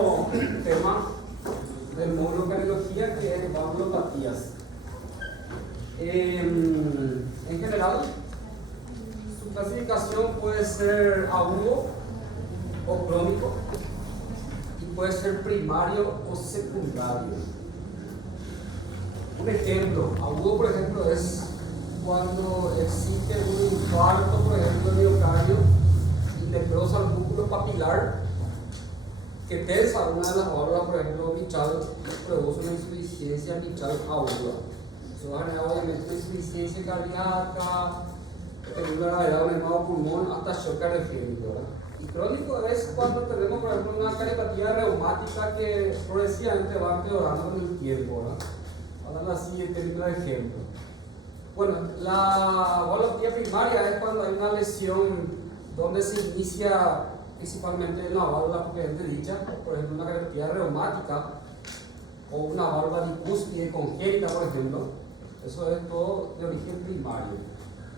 último tema del módulo cardiología, que es valvulopatías. En general, su clasificación puede ser agudo o crónico y puede ser primario o secundario. Un ejemplo, agudo por ejemplo es cuando existe un infarto, por ejemplo, de miocardio y necrosa el músculo papilar que tensa una de las válvulas, por ejemplo, mitral, y produce una insuficiencia mitral aguda. Se va a generar obviamente una insuficiencia cardíaca, una gravedad en el nuevo pulmón, hasta shock cardiogénico, ¿verdad? Y crónico es cuando tenemos, por ejemplo, una cardiopatía reumática que progresivamente va empeorando con el tiempo, ¿verdad? Hablando así en términos de ejemplo. Bueno, la valvulopatía primaria es cuando hay una lesión donde se inicia principalmente en la válvula propiamente dicha, por ejemplo una cardiopatía reumática o una válvula dicúspide congénita, por ejemplo. Eso es todo de origen primario.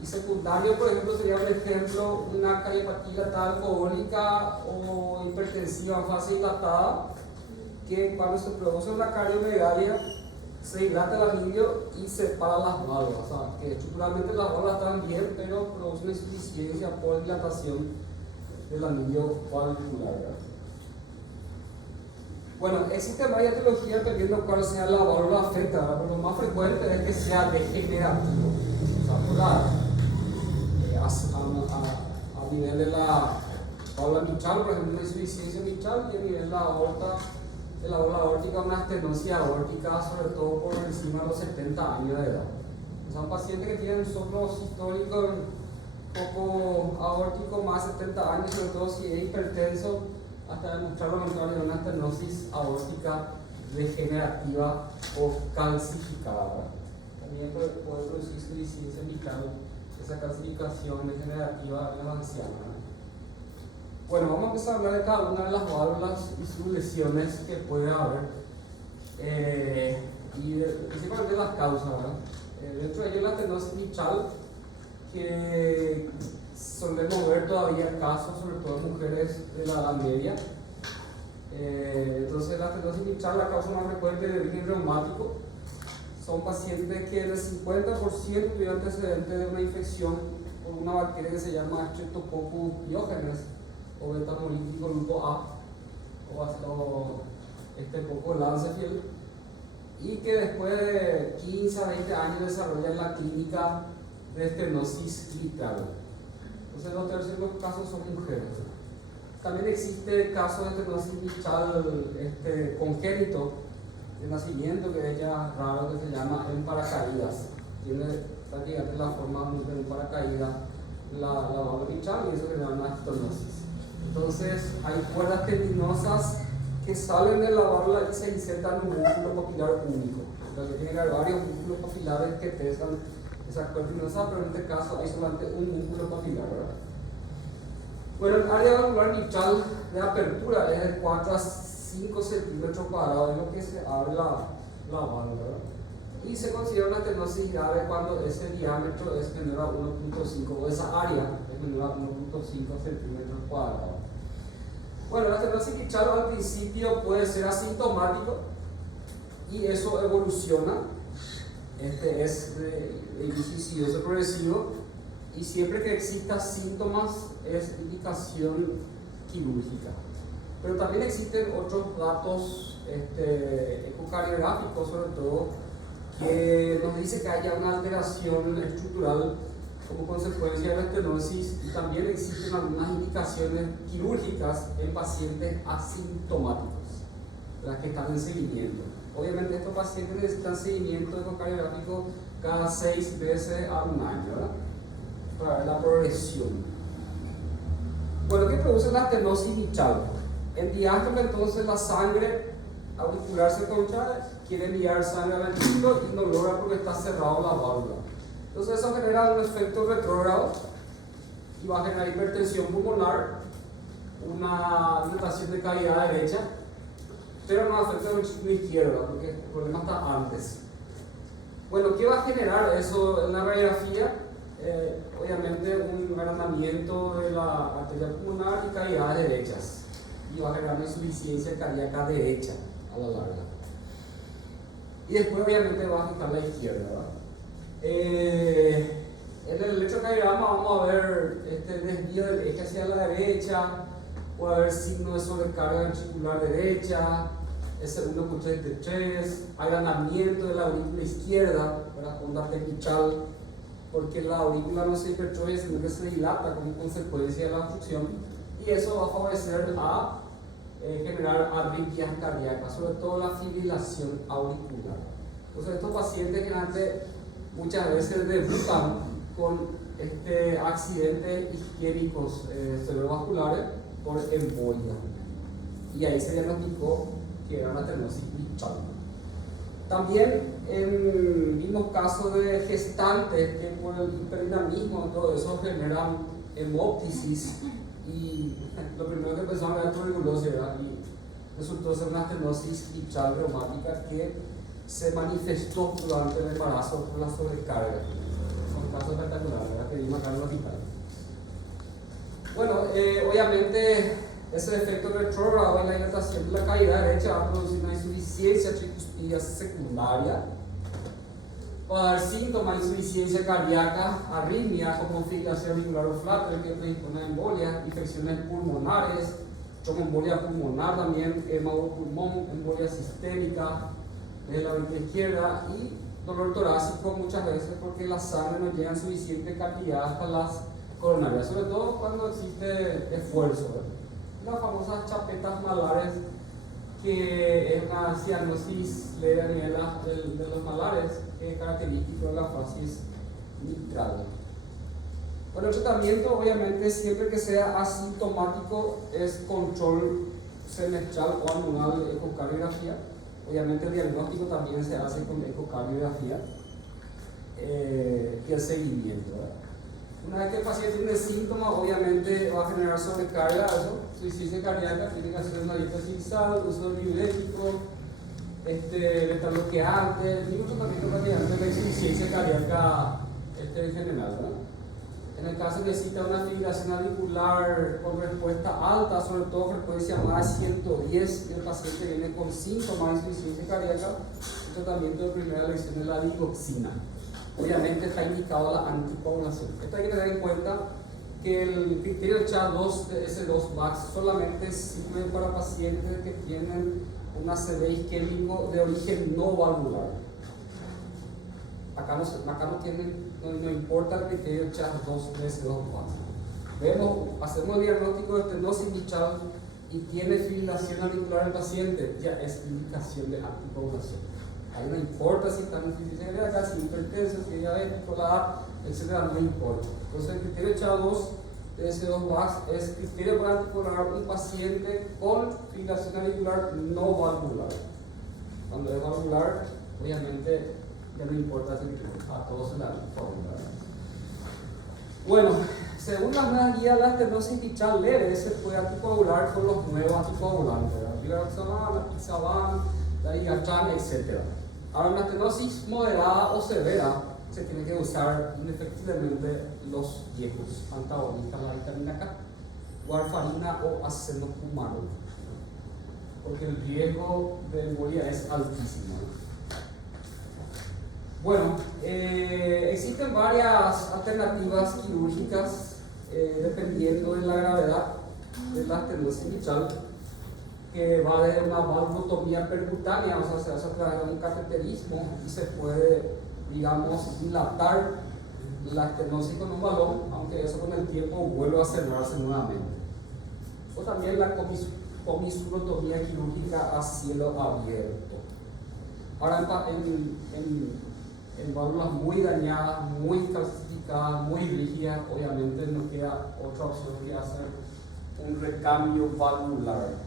Y secundario, por ejemplo, sería un ejemplo una cardiopatía lateral alcohólica o hipertensiva en fase dilatada, que cuando se produce una cardiomegalia se dilata el anillo y separa las válvulas. O sea, que estructuralmente las válvulas están bien, pero produce una insuficiencia por dilatación del anillo valvular. Bueno, existe varias etiologías dependiendo cuál sea la válvula afectada, pero lo más frecuente es que sea degenerativo. O sea, por a nivel de la válvula mitral, por ejemplo, una insuficiencia mitral, y a nivel de la aorta, de la válvula aórtica, una estenosis aórtica, sobre todo por encima de los 70 años de edad. O sea, un paciente que tiene un soplo sistólico poco aórtico más de 70 años, sobre todo si es hipertenso, hasta demostrar lo contrario de una estenosis aórtica degenerativa o calcificada. También puede producir insuficiencia mitral, esa calcificación degenerativa en los ancianos. Bueno, vamos a empezar a hablar de cada una de las válvulas y sus lesiones que puede haber, y principalmente las causas, ¿verdad? Dentro de ello la estenosis mitral, que solemos ver todavía casos, sobre todo en mujeres de la edad media. Entonces la estenosis mitral, la causa más frecuente de origen reumático, son pacientes que el 50% tuvieron antecedentes de una infección por una bacteria que se llama Streptococcus pyogenes o beta-hemolítico grupo A o poco Lancefield, y que después de 15 a 20 años desarrollan la clínica de estenosis mitral. Entonces los terceros de los casos son mujeres. También existe casos de estenosis mitral congénito de nacimiento, que es ya raro, que se llama en paracaídas. Tiene prácticamente la forma de un paracaídas la válvula mitral, y eso se llama estenosis. Entonces hay cuerdas tendinosas que salen de la válvula y se insertan en un músculo papilar único. Entonces tiene que haber varios músculos papilares que tensan esa cuerda tendinosa, pero en este caso hay solamente un músculo papilar, ¿verdad? Bueno, el área valvular mitral de apertura es de 4 a 5 centímetros cuadrados, es lo que se abre la válvula, ¿verdad? Y se considera una estenosis grave cuando ese diámetro es menor a 1.5, o esa área es menor a 1.5 centímetros cuadrados. Bueno, la estenosis mitral al principio puede ser asintomático y eso evoluciona. Es de inicio insidioso progresivo, y siempre que exista síntomas es indicación quirúrgica. Pero también existen otros datos ecocardiográficos, sobre todo, que nos dice que haya una alteración estructural como consecuencia de la estenosis, y también existen algunas indicaciones quirúrgicas en pacientes asintomáticos, las que están en seguimiento. Obviamente estos pacientes necesitan seguimiento ecocardiográfico cada 6 veces a un año, ¿verdad? Para ver la progresión. Bueno, ¿qué produce la estenosis mitral? En diástole, entonces la sangre auricular se contrae, quiere enviar sangre al ventrículo y no logra porque está cerrado la válvula. Entonces eso genera un efecto retrógrado y va a generar hipertensión pulmonar, una dilatación de cavidad derecha, pero no afecta el ventrículo izquierdo, porque el problema está antes. Bueno, ¿qué va a generar eso en la radiografía? Obviamente un agrandamiento de la arteria pulmonar y cavidades derechas. Y va a generar una insuficiencia cardíaca derecha a la larga. Y después obviamente va a afectar la izquierda, ¿verdad? En el electrocardiograma vamos a ver este desvío del eje hacia la derecha, puede haber signo de sobrecarga ventricular derecha, S1.33, agranamiento de la aurícula izquierda, ¿verdad? Onda tempichal, porque la aurícula no se hipertrofia, sino que se dilata como consecuencia de la obstrucción, y eso va a favorecer a generar arritmias cardíacas, sobre todo la fibrilación auricular. Entonces estos pacientes generalmente muchas veces debutan con accidentes isquémicos cerebrovasculares por embolia, y ahí se diagnosticó que era una estenosis mitral. También vimos casos de gestantes que por el hiperdinamismo todo eso generan hemóptisis, y lo primero que pensaban era tuberculosis, y resultó ser una estenosis mitral reumática que se manifestó durante el embarazo por la sobrecarga. Son casos espectaculares, ¿verdad? Que vimos acá en el hospital. Bueno, obviamente ese efecto retrógrado en la dilatación de la cavidad derecha va a producir una insuficiencia tricuspidia secundaria, va a dar síntomas de insuficiencia cardíaca, arritmias como fibrilación auricular o flutter que predispone a embolia, infecciones pulmonares, tromboembolia pulmonar también, hemago pulmón, embolia sistémica de la aurícula izquierda, y dolor torácico muchas veces porque la sangre no llega en suficiente cantidad hasta las coronarias, sobre todo cuando existe esfuerzo, ¿verdad? Las famosas chapetas malares, que es una cianosis leve a nivel de los malares, que es característico de la fascis mitral. Bueno, el tratamiento, obviamente, siempre que sea asintomático, es control semestral o anual de ecocardiografía. Obviamente, el diagnóstico también se hace con ecocardiografía y el seguimiento, ¿verdad? Una vez que el paciente tiene síntomas, obviamente va a generar sobrecarga, insuficiencia cardíaca, tiene que hacer una dieta sin sal, uso de diurético, beta bloqueante, ningún tratamiento prácticamente de insuficiencia cardíaca en general, ¿verdad? En el caso necesita una fibrilación auricular con respuesta alta, sobre todo frecuencia más de 110, y el paciente viene con síntomas de insuficiencia cardíaca, el tratamiento de primera elección es la digoxina. Obviamente está indicado la anticoagulación. Esto hay que tener en cuenta que el criterio de CHA2 de S2-VAX solamente sirve para pacientes que tienen un ACV isquémico de origen no valvular. Acá no importa el criterio de CHA2 de S2-VAX. Hacemos el diagnóstico de estenosis mitral y tiene fibrilación auricular en el paciente, ya es indicación de anticoagulación. Ahí no importa si está en insuficiencia cardíaca, si hipertenso, si es diabético, la edad, etc. No importa. Entonces el criterio CHA2 de S2-VAX es criterio para anticoagular un paciente con fibrilación auricular no valvular. Cuando es valvular, obviamente ya no importa si a todos se la fórmula. Bueno, según las nuevas guías, la estenosis mitral leve se puede anticoagular con los nuevos anticoagulantes, rivaroxaban, apixaban, diatrán, etc. Ahora, en la estenosis moderada o severa se tiene que usar inefectivamente los viejos antagonistas de la vitamina K, warfarina o acetopumaro, porque el riesgo de embolia es altísimo. Bueno, existen varias alternativas quirúrgicas dependiendo de la gravedad de la estenosis mitral, que va de una valvotomía percutánea, o sea, se hace a través de un cateterismo y se puede, digamos, dilatar la estenosis con un balón, aunque eso con el tiempo vuelve a cerrarse nuevamente. O también la comisurotomía quirúrgica a cielo abierto. Ahora, en válvulas muy dañadas, muy calcificadas, muy rígidas, obviamente no queda otra opción que hacer un recambio valvular.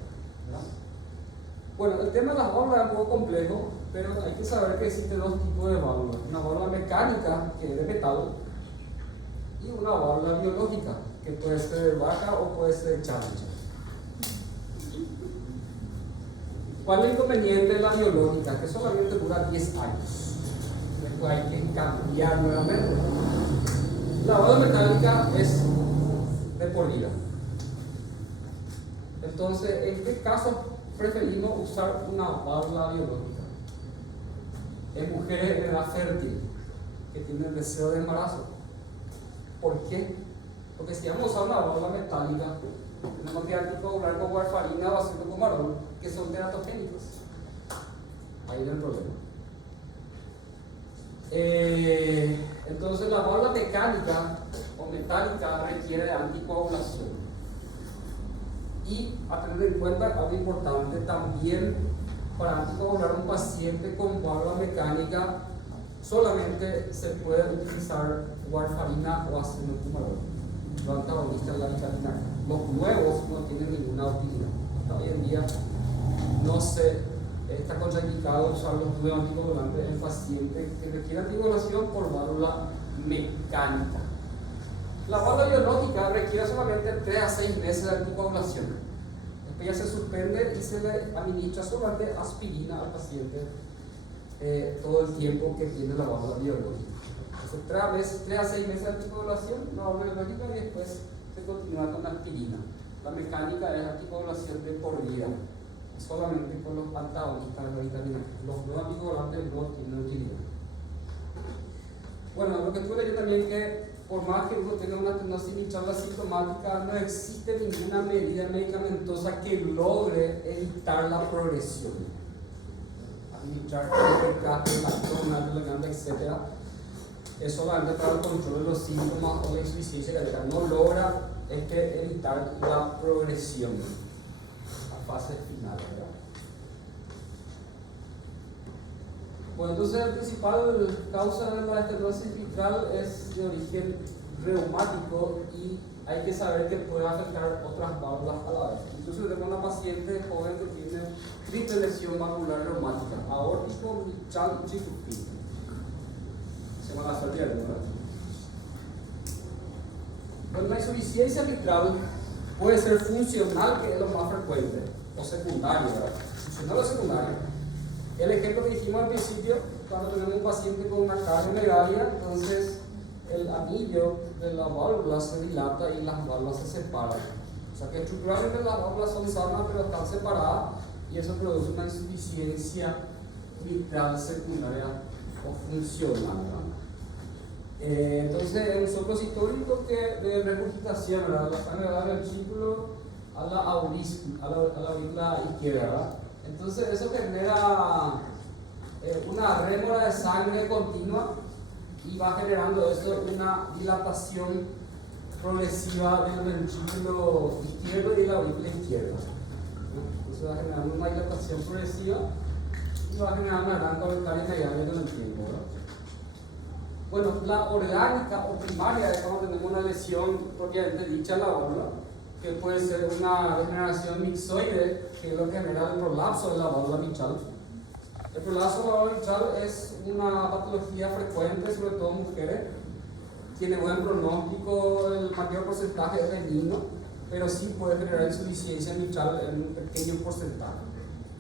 Bueno, el tema de las válvulas es un poco complejo, pero hay que saber que existen dos tipos de válvulas: una válvula mecánica, que es de metal, y una válvula biológica, que puede ser de vaca o puede ser de chancho. ¿Cuál es el inconveniente de la biológica? Que solamente dura 10 años. Después hay que cambiar nuevamente. La válvula metálica es de por vida. Entonces, en este caso preferimos usar una válvula biológica. En mujeres en edad fértil que tienen deseo de embarazo. ¿Por qué? Porque si vamos a usar una válvula metálica, tenemos que anticoagular con warfarina o ácido comarón, que son teratogénicos. Ahí viene el problema. Entonces, la válvula mecánica o metálica requiere de anticoagulación. Y a tener en cuenta algo importante también, para anticoagular un paciente con válvula mecánica solamente se puede utilizar warfarina o ácido comarón, los antagonistas de la vitamina K. Los nuevos no tienen ninguna utilidad. Hasta hoy en día no está contraindicado usar los nuevos anticoagulantes en pacientes que requieren anticoagulación por válvula mecánica. La válvula biológica requiere solamente 3 a 6 meses de anticoagulación. Después ya se suspende y se le administra solamente aspirina al paciente todo el tiempo que tiene la válvula biológica. Entonces, 3 a 6 meses de anticoagulación, la válvula biológica, y después se continúa con aspirina. La mecánica es anticoagulación de por vida, solamente con los antagonistas de la vitamina K. Los nuevos anticoagulantes no tienen utilidad. Bueno, lo que estuve leyendo también que por más que uno tenga una estenosis mitral asintomática, no existe ninguna medida medicamentosa que logre evitar la progresión. Administrar PPK, etc. Es solamente para el control de los síntomas o la insuficiencia cardíaca. No logra evitar la progresión a fase final, ¿verdad? Bueno, entonces la principal causa de la estenosis mitral es de origen reumático y hay que saber que puede afectar otras válvulas a la vez. Incluso tenemos una paciente joven que tiene triple lesión valvular reumática, aórtico, mitral y trifásico. Se llama la suerte, ¿verdad? Bueno, la insuficiencia mitral puede ser funcional, que es lo más frecuente, o secundaria, ¿verdad? Funcional o secundaria. El ejemplo que dijimos al principio, cuando tenemos un paciente con una cardiomegalia, entonces el anillo de la válvula se dilata y las válvulas se separan. O sea que estructuralmente las válvulas son sanas, pero están separadas y eso produce una insuficiencia mitral secundaria o funcional. Entonces, en nosotros históricos que de regurgitación, ¿verdad? La sangre va del ventrículo a la aurícula izquierda, ¿verdad? Entonces eso genera una rémora de sangre continua y va generando eso una dilatación progresiva del ventrículo izquierdo y de la aurícula izquierda. Entonces va generando una dilatación progresiva y va generando una gran cardiomegalia con el tiempo, ¿verdad? Bueno, la orgánica o primaria es cuando tenemos una lesión propiamente dicha en la válvula, que puede ser una degeneración mixoide, que es lo que genera el prolapso de la válvula mitral. El prolapso de la válvula mitral es una patología frecuente, sobre todo en mujeres. Tiene buen pronóstico, el mayor porcentaje es benigno, pero sí puede generar insuficiencia mitral en un pequeño porcentaje.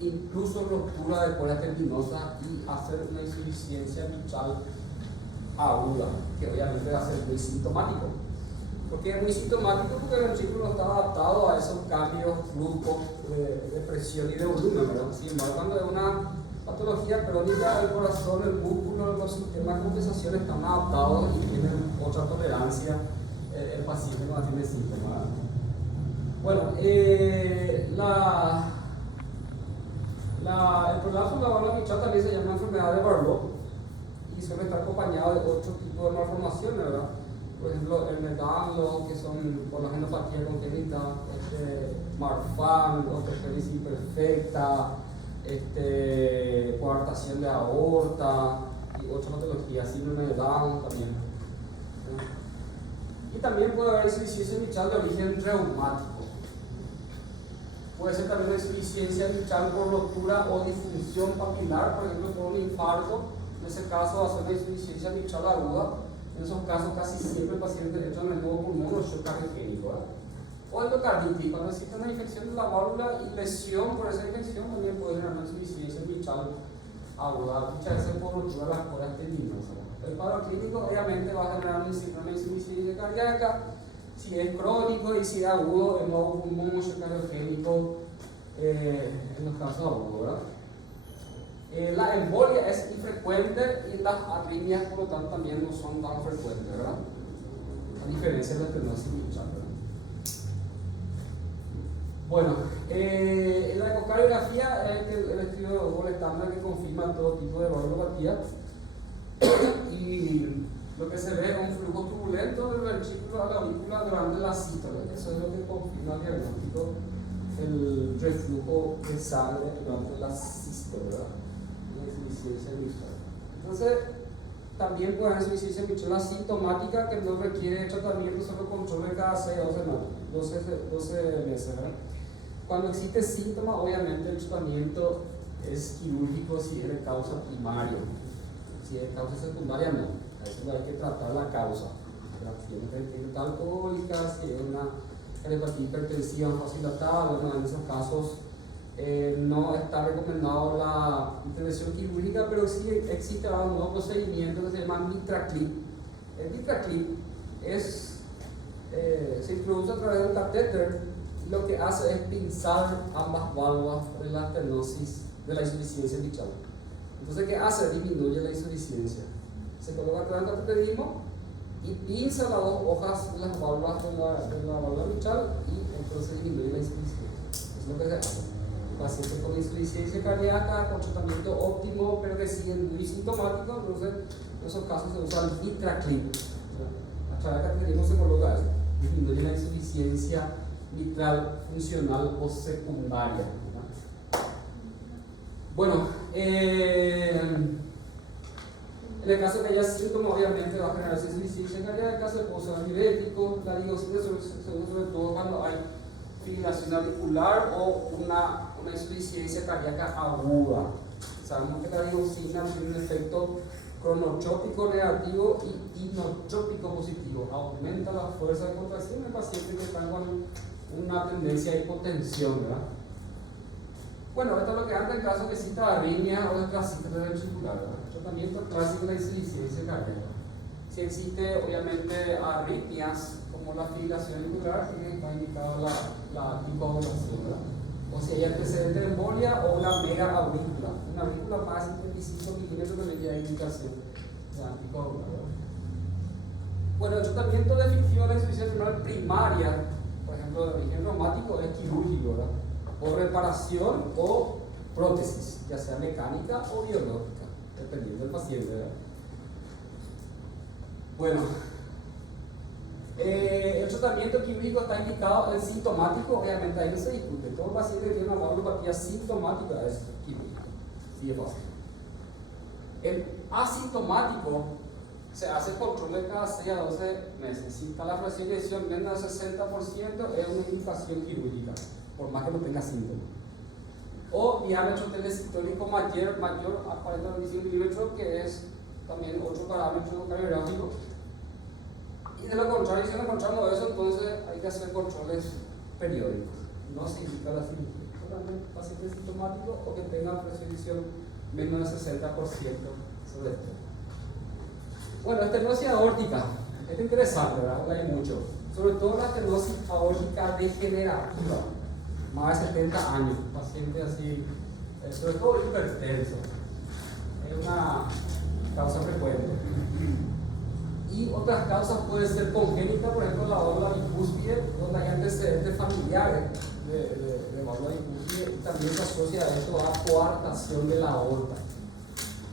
Incluso ruptura de cuerdas tendinosas y hacer una insuficiencia mitral aguda, que obviamente va a ser muy sintomático. Porque es muy sintomático porque el ventrículo no está adaptado a esos cambios bruscos de presión y de volumen, ¿verdad? Sin embargo, cuando es una patología crónica, el corazón, el músculo, los sistemas de compensación están adaptados y tienen otra tolerancia, el paciente no tiene síntomas. Bueno, el prolapso de la válvula mitral también se llama enfermedad de Barlow y suele estar acompañado de otro tipo de malformaciones, ¿verdad? Por ejemplo, el metanlo, que son por la genopatía congénita, Marfan, osteogénesis imperfecta, coartación de aorta y otras patologías, síndrome de Down también. Y también puede haber insuficiencia mitral de origen reumático. Puede ser también una insuficiencia mitral por rotura o disfunción papilar, por ejemplo, por un infarto. En ese caso va a ser una insuficiencia mitral aguda. En esos casos casi siempre el paciente entra en el nuevo pulmón o shock cardiogénico, ¿verdad? O endocarditis, cuando existe una infección de la válvula y lesión por esa infección también puede generar una insuficiencia mitral aguda, muchas veces por rotura de las cuerdas tendinosas. El cuadro clínico obviamente va a generar una insuficiencia cardíaca, Si es crónico y si es agudo, el nuevo pulmón cardiogénico en los casos agudos, ¿verdad? La embolia es infrecuente y las arritmias, por lo tanto, también no son tan frecuentes, ¿verdad? A diferencia de la estenosis mitral, ¿verdad? Bueno, la ecocardiografía es el estudio estándar que confirma todo tipo de valvulopatía y lo que se ve es un flujo turbulento del ventrículo a la aurícula durante la sístole. Eso es lo que confirma el diagnóstico del reflujo de sangre durante la sístole, ¿verdad? La insuficiencia mitral. Entonces, también puede haber insuficiencia mitral asintomática que no requiere tratamiento, solo control de cada 6 a 12 meses, ¿verdad? Cuando existe síntoma, obviamente el tratamiento es quirúrgico si es de causa primaria. Si es de causa secundaria, no. A eso hay que tratar la causa. Si es una hepatitis alcohólica, si es una hepatitis hipertensiva fácil dilatada, bueno, en esos casos no está recomendado la intervención quirúrgica, pero sí existe ahora un nuevo procedimiento que se llama MitraClip. El MitraClip se introduce a través de un catéter y lo que hace es pinzar ambas válvulas de la estenosis, de la insuficiencia mitral. Entonces, ¿qué hace? Disminuye la insuficiencia. Se coloca a través del cateterismo y pinza las dos hojas de las válvulas de la válvula mitral y entonces disminuye la insuficiencia. Es lo que se hace. Pacientes con insuficiencia cardíaca, con tratamiento óptimo, pero que siguen muy sintomáticos, entonces en esos casos se usa el MitraClip. A través del cateterismo se coloca eso, disminuye la insuficiencia mitral funcional o secundaria. Bueno, en el caso de que haya síntomas, obviamente va a generarse insuficiencia cardíaca. En el caso de pozo diabético, la digoxina se usa sobre todo cuando hay fibrilación auricular o una insuficiencia cardíaca aguda. Sabemos que la digoxina tiene un efecto cronotrópico negativo y inotrópico positivo. Aumenta la fuerza de contracción en pacientes que están con una tendencia a hipotensión, ¿verdad? Bueno, esto es lo que anda en caso que exista arritmia o desplazamiento ventricular, ¿verdad? Tratamiento clásico de la insuficiencia cardíaca. Si existe, obviamente, arritmias como la fibrilación auricular, está indicada la hipotensión, ¿verdad? O si hay antecedente de embolia o una mega aurícula. Una aurícula más de 55 milímetros también ya hay indicación de anticoagulante, ¿verdad? Bueno, el tratamiento definitivo de la insuficiencia primaria, por ejemplo, de origen reumático, es quirúrgico, ¿verdad? O reparación o prótesis, ya sea mecánica o biológica, dependiendo del paciente, ¿verdad? Bueno, el tratamiento quirúrgico está indicado en sintomático, obviamente ahí no se discute. Todo paciente que tiene una valvulopatía sintomática es quirúrgico, sí es fácil. El asintomático se hace control de cada 6 a 12 meses. Si está la presión de eyección menos del 60%, es una indicación quirúrgica, por más que no tenga síntomas. O diámetro telesistólico mayor a 40-25 milímetros, que es también otro parámetro cardiográfico. Y de lo contrario, si no encontramos eso, entonces hay que hacer controles periódicos. No se indica la cirugía, solamente pacientes sintomáticos o que tengan presión de eyección menos del 60% sobre esto. Bueno, estenosis aórtica, es interesante, ¿verdad? Habla mucho, sobre todo la estenosis aórtica degenerativa, más de 70 años, paciente así, sobre todo hipertenso, es una causa frecuente. Y otras causas pueden ser congénitas, por ejemplo la válvula bicúspide, donde hay antecedentes familiares de válvula bicúspide, y también se asocia a esto a coartación de la aorta.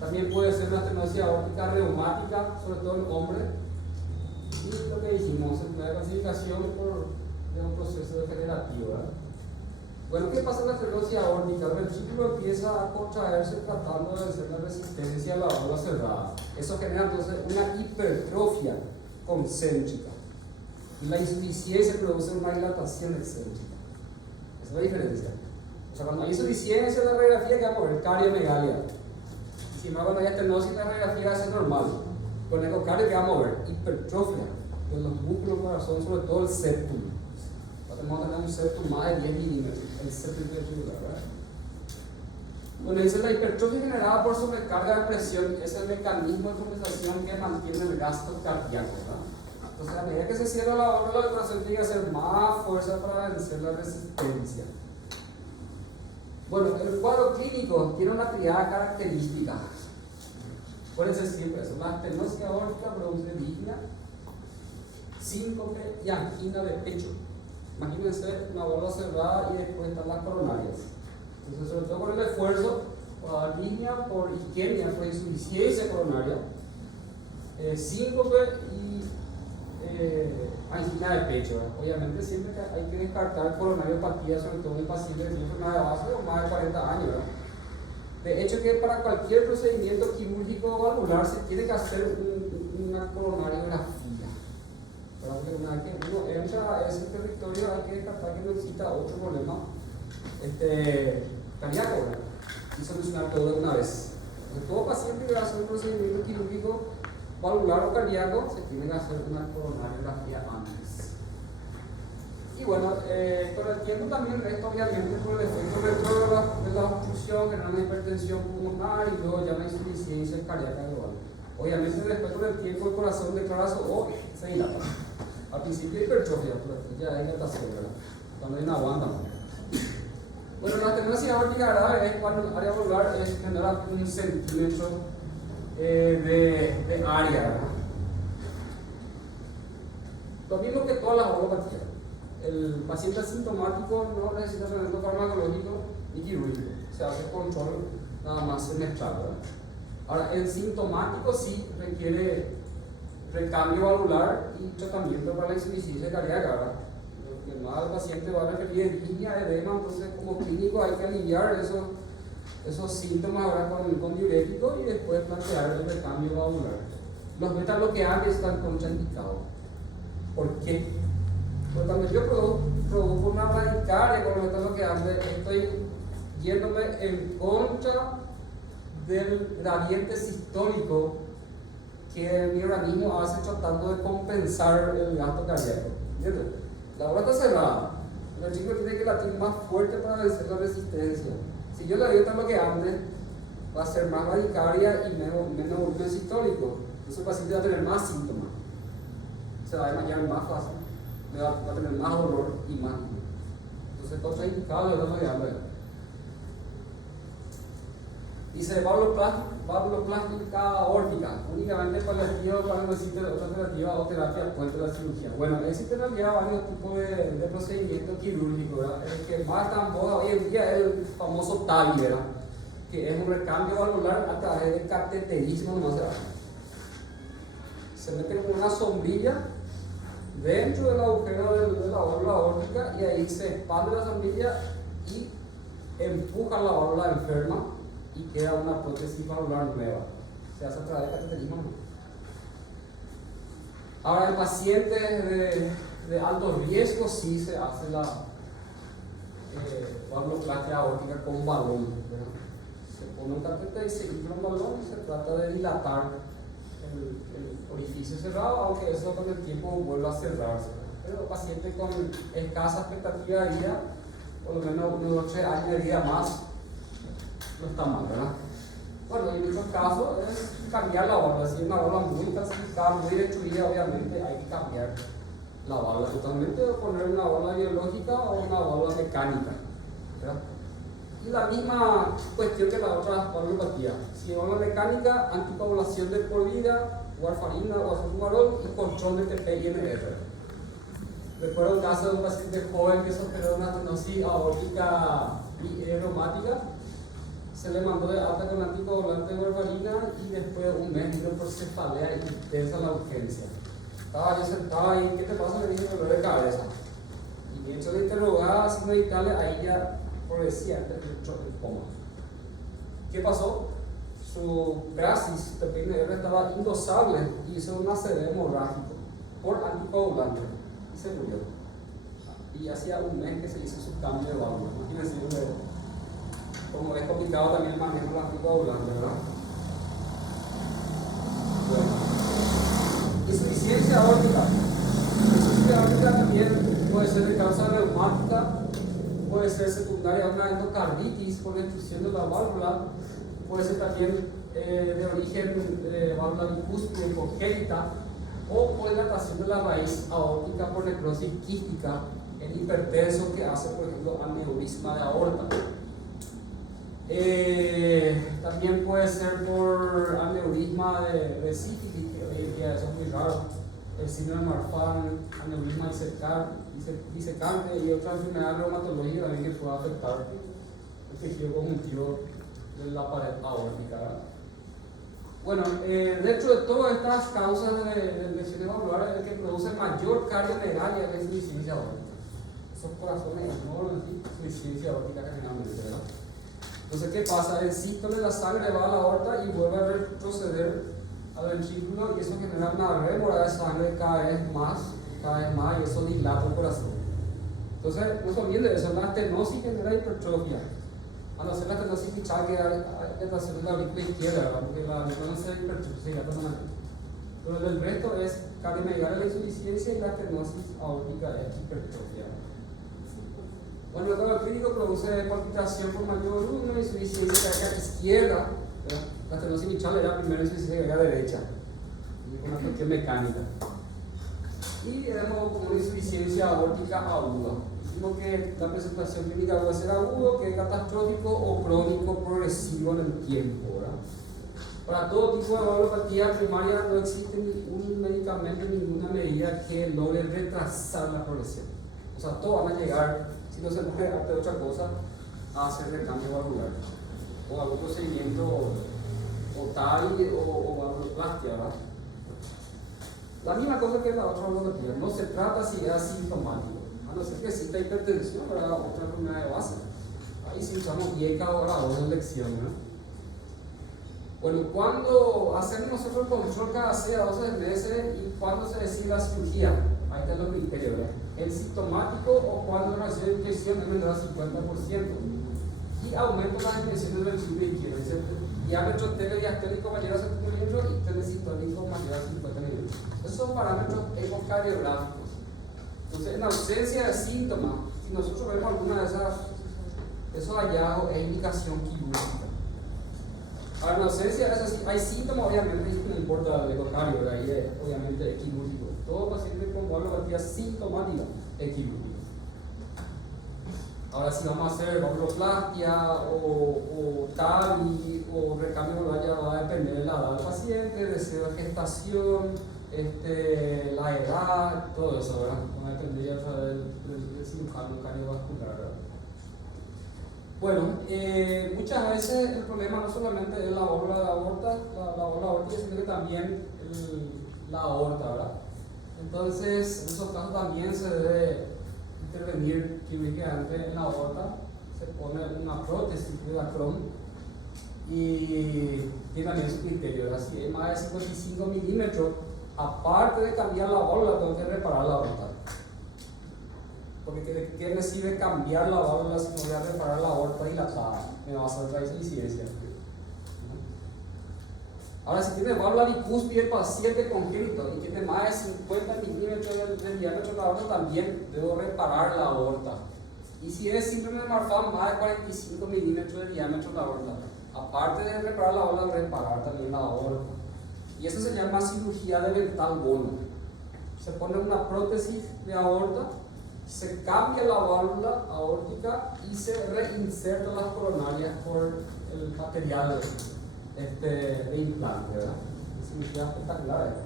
También puede ser una estenosis aórtica reumática, sobre todo en hombres. Y lo que dijimos, la clasificación de un proceso degenerativo, ¿verdad? Bueno, ¿qué pasa en la estenosis aórtica? El ventrículo empieza a contraerse tratando de vencer la resistencia a la válvula cerrada. Eso genera entonces una hipertrofia concéntrica. Y la insuficiencia produce una dilatación excéntrica. Esa es la diferencia. O sea, cuando hay insuficiencia en la radiografía, ¿qué vamos a ver? Cardiomegalia. Si no, cuando hay estenosis, la radiografía va a ser normal. Con el ecocardio, ¿qué vamos a ver? Hipertrofia de los músculos del corazón, sobre todo el septum. Podemos tener un septum más de 10 milímetros, el septum ventricular, ¿verdad? Bueno, dice la hipertrofia generada por sobrecarga de presión es el mecanismo de compensación que mantiene el gasto cardíaco, ¿verdad? Entonces, a medida que se cierra la válvula, el corazón tiene que hacer más fuerza para vencer la resistencia. Bueno, el cuadro clínico tiene una triada característica. Puede ser siempre eso. La estenosis aórtica produce disnea, síncope y angina de pecho. Imagínense una válvula cerrada y después están las coronarias. Entonces, sobre todo con el esfuerzo, puede dar disnea por isquemia, por insuficiencia coronaria, síncope y angina de pecho. Obviamente siempre hay que descartar coronariopatía, sobre todo en el paciente que tiene enfermedad de base o más de 40 años, ¿verdad? De hecho que para cualquier procedimiento quirúrgico valvular se tiene que hacer una coronariografía. Porque una vez que uno entra a ese territorio hay que descartar que no exista otro problema cardíaco, ¿verdad? Y solucionar todo de una vez. Entonces, todo paciente que va a hacer un procedimiento quirúrgico valvular o cardíaco se tiene que hacer una coronariografía antes. Y bueno, con el tiempo también esto obviamente por el efecto retrógrado de la obstrucción genera una hipertensión pulmonar y luego ya una insuficiencia cardíaca global. Obviamente después con el tiempo el corazón declara su se dilata. Al principio hipertrofia, pero ya hay dilatación, ¿verdad? Cuando hay una banda. Bueno, la estenosis aórtica grave es cuando el área valvular genera 1 centímetro de área, ¿verdad? Lo mismo que todas las valvulopatías. El paciente asintomático no necesita tratamiento farmacológico ni quirúrgico, se hace control nada más semestral, ¿verdad? Ahora, el sintomático sí requiere recambio valvular y tratamiento para la insuficiencia cardíaca, ¿verdad? Lo que más el paciente va a requerir es disnea, edema, entonces como clínico hay que aliviar esos síntomas ahora con diurético y después plantear el recambio valvular. Los beta bloqueantes están contraindicados. ¿Por qué? Porque cuando yo produzco una radicaria con los beta bloqueantes, estoy yéndome en contra del gradiente sistólico que mi organismo hace tratando de compensar el gasto cardíaco. ¿Entiendes? La válvula está cerrada. El chico tiene que latir más fuerte para vencer la resistencia. Si yo le doy beta bloqueante, va a ser más radicaria y menos volumen sistólico. Entonces el paciente va a tener más síntomas. Se va a desmayar más fácil. Va a tener más dolor y más. Entonces, contraindicado el beta bloqueante. Dice válvuloplástica aórtica, únicamente paliativo para no existe otra alternativa o terapia después de la cirugía. Bueno, existen en realidad varios tipos de procedimientos quirúrgicos, ¿verdad? El que más está en boga hoy en día es el famoso TAVI, ¿verdad? Que es un recambio valvular a través del cateterismo, no se mete como una sombrilla dentro del agujero de la válvula aórtica y ahí se expande la sombrilla y empuja la válvula enferma y queda una prótesis valvular nueva. Se hace a través del cateterismo. Ahora, en pacientes de alto riesgo sí se hace la valvuloplastia aórtica con balón, ¿verdad? Se pone un catéter y se infla un balón y se trata de dilatar el orificio cerrado, aunque eso con el tiempo vuelve a cerrarse. Pero pacientes con escasa expectativa de vida, por lo menos unos 3 años de vida más, no está mal, ¿verdad? Bueno, en muchos casos es cambiar la válvula. Si es una válvula muy calcificada, muy destruida, obviamente hay que cambiar la válvula totalmente o poner una válvula biológica o una válvula mecánica, ¿verdad? Y la misma cuestión que la otra valvulopatía. Si es válvula mecánica, anticoagulación de por vida, warfarina o azotumarol y control de TP y NR. Recuerdo un caso de un paciente joven que sufrió una estenosis aórtica y reumática. Se le mandó de alta con anticoagulante de warfarina y después de un mes vino por cefalea intensa en la urgencia. Estaba yo sentado ahí, ¿qué te pasa? Le dije dolor de cabeza. Y de hecho de interrogar sin meditarle, ahí ya progresía el coma. ¿Qué pasó? Su grasis de PNR estaba indosable y hizo un ACV hemorrágico por anticoagulante y se murió. Y hacía un mes que se hizo su cambio de válvula. Imagínense, como es complicado también el manejo del anticoagulante, ¿verdad? Bueno. Insuficiencia aórtica. Insuficiencia aórtica también puede ser de causa reumática, puede ser secundaria a una endocarditis por destrucción de la válvula, puede ser también de origen de válvula bicúspide congénita, o por dilatación de la raíz aórtica por necrosis quística en hipertenso que hace, por ejemplo, aneurisma de aorta. También puede ser por aneurisma de sífilis, que hoy en día eso es muy raro, el síndrome de Marfan, aneurisma disecante y otras enfermedades reumatológicas también que puede afectar el tejido conjuntivo de la pared aórtica, ¿verdad? Bueno, dentro de todas estas causas de lesiones valvulares, el que produce mayor cardiomegalia es la insuficiencia aórtica. Esos corazones enormes, insuficiencia aórtica generalmente, ¿verdad? Entonces, ¿qué pasa? El sístole, la sangre va a la aorta y vuelve a retroceder al ventrículo y eso genera una rémora de sangre cada vez más, y eso dilata el corazón. Entonces, no se olviden de eso, la estenosis genera hipertrofia. A no ser la estenosis fichal que hay dilatación de la aurícula izquierda, ¿verdad? Porque la aurícula no se hipertrofia, se dilata solamente. Pero el resto es cardiomegalia, la insuficiencia y la estenosis aórtica es hipertrofia. Bueno, el cuadro clínico produce palpitación por mayor volumen, insuficiencia cardíaca izquierda, ¿verdad? La estenosis mitral era primero insuficiencia cardíaca derecha, y una cuestión mecánica. Y tenemos como una insuficiencia aórtica aguda. Dijimos que la presentación clínica puede ser agudo, que es catastrófico o crónico progresivo en el tiempo, ¿verdad? Para todo tipo de valvulopatía primaria no existe ningún medicamento, ninguna medida que logre retrasar la progresión. O sea, todos van a llegar, si no se puede arte de otra cosa, a hacer recambio valvular o algún procedimiento o TAI o valvuloplastia, ¿verdad? La misma cosa que la otra valvulopatía, no se trata si es asintomático, a no ser que exista hipertensión, ¿verdad? Otra enfermedad de base. Ahí sí usamos IECA o grado de elección, ¿no? Bueno, ¿cuándo hacemos nosotros el control cada 6 a 12 meses y cuándo se decide la cirugía? Ahí están los criterios, ¿verdad? ¿El sintomático o cuando la ración de inyección es menor al 50%? Y aumento las inyecciones del ventrículo izquierdo. Diámetro telediastólico mayor a 70 milímetros y telesistólico mayor a 50 milímetros. Esos son parámetros ecocardiográficos. Entonces, en ausencia de síntomas, si nosotros vemos alguna de esos hallazgos, es indicación quirúrgica. Ahora, en ausencia de eso, si hay síntomas, obviamente no importa el ecocardio, ahí es obviamente quirúrgico. Todo paciente con valvulopatía sintomática es quirúrgico. Ahora, si vamos a hacer valvuloplastia o TAVI o recambio valvular, ya va a depender de la edad del paciente, deseo de gestación, la edad, todo eso, ¿verdad? Va a depender ya del cirujano cardiovascular, ¿verdad? Bueno, muchas veces el problema no solamente es la válvula de la aorta, sino que también la aorta, ¿verdad? Entonces, en esos casos también se debe intervenir quirúrgicamente en la aorta, se pone una prótesis de acrón y tiene también su criterio, ¿verdad? Si es más de 55 milímetros, aparte de cambiar la válvula, tengo que reparar la aorta. Porque ¿qué me sirve cambiar la válvula si no voy a reparar la aorta dilatada? Me va a hacer raíz de incidencia. Ahora, si tiene válvula bicúspide el paciente congénito y tiene más de 50 milímetros del diámetro de la aorta, también debo reparar la aorta. Y si es síndrome de Marfan, más de 45 milímetros de diámetro de la aorta, aparte de reparar la válvula, reparar también la aorta. Y eso se llama cirugía de ventral bono. Se pone una prótesis de aorta, se cambia la válvula aórtica y se reinserta las coronarias por el material de implante, ¿verdad? Cirugía espectacular,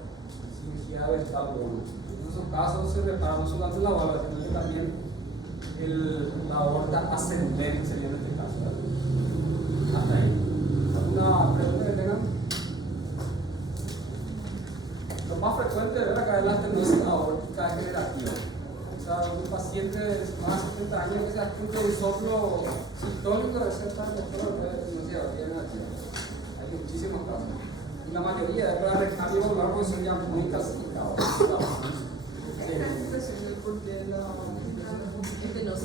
cirugía de ventral bono. En esos casos se repara no solamente la válvula, sino que también la aorta ascendente sería en este caso, ¿verdad? Hasta ahí. ¿Alguna pregunta que tengan? Lo más frecuente de ver acá es la estenosis aórtica degenerativa. O sea, un paciente de más de 70 años que se escucha un soplo sistólico de cierta doctora de estenosis aórtica degenerativa. Hay muchísimos casos. Y la mayoría es para recambio valvular porque son ya muy clasificados. Porque la estenosis es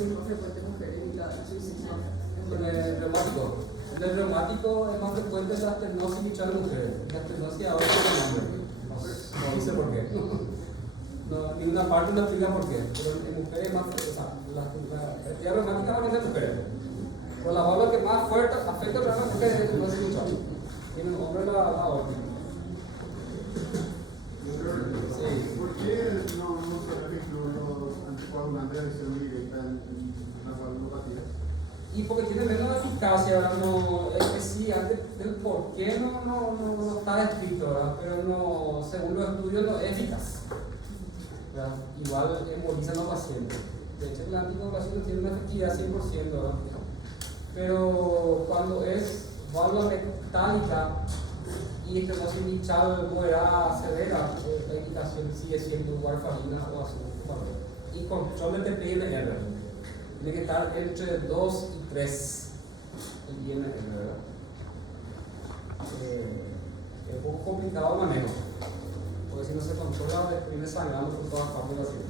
más frecuente en mujeres y la insuficiencia el reumático. El reumático es más frecuente en la estenosis mitral de mujeres. La estenosis aórtica en hombres. No dice por qué. No, ninguna parte no explica por qué. Pero en mujeres es más frecuente. O sea, la actividad reumática más que en mujeres. Pero la válvula que más fuerte afecta a las mujeres es la estenosis mitral. Y en el hombre la aórtica. Sí. coagulante de acción directa en la coagulopatía? Y porque tiene menos eficacia, ¿verdad? No, es que sí, antes del por qué no está descrito, ¿verdad? Pero no, según los estudios no es eficaz, ¿verdad? Igual embolizan a los pacientes. De hecho, la anticoagulación tiene una efectividad 100%, ¿verdad? Pero cuando es válvula metálica y estenosis mitral moderada severa, la indicación sigue siendo warfarina o azúcar. Y control de TPNR. Tiene que estar entre 2 y 3 el INR, ¿verdad? Es un poco complicado el manejo, porque si no se controla, después sangrando por todas partes de la ciudad.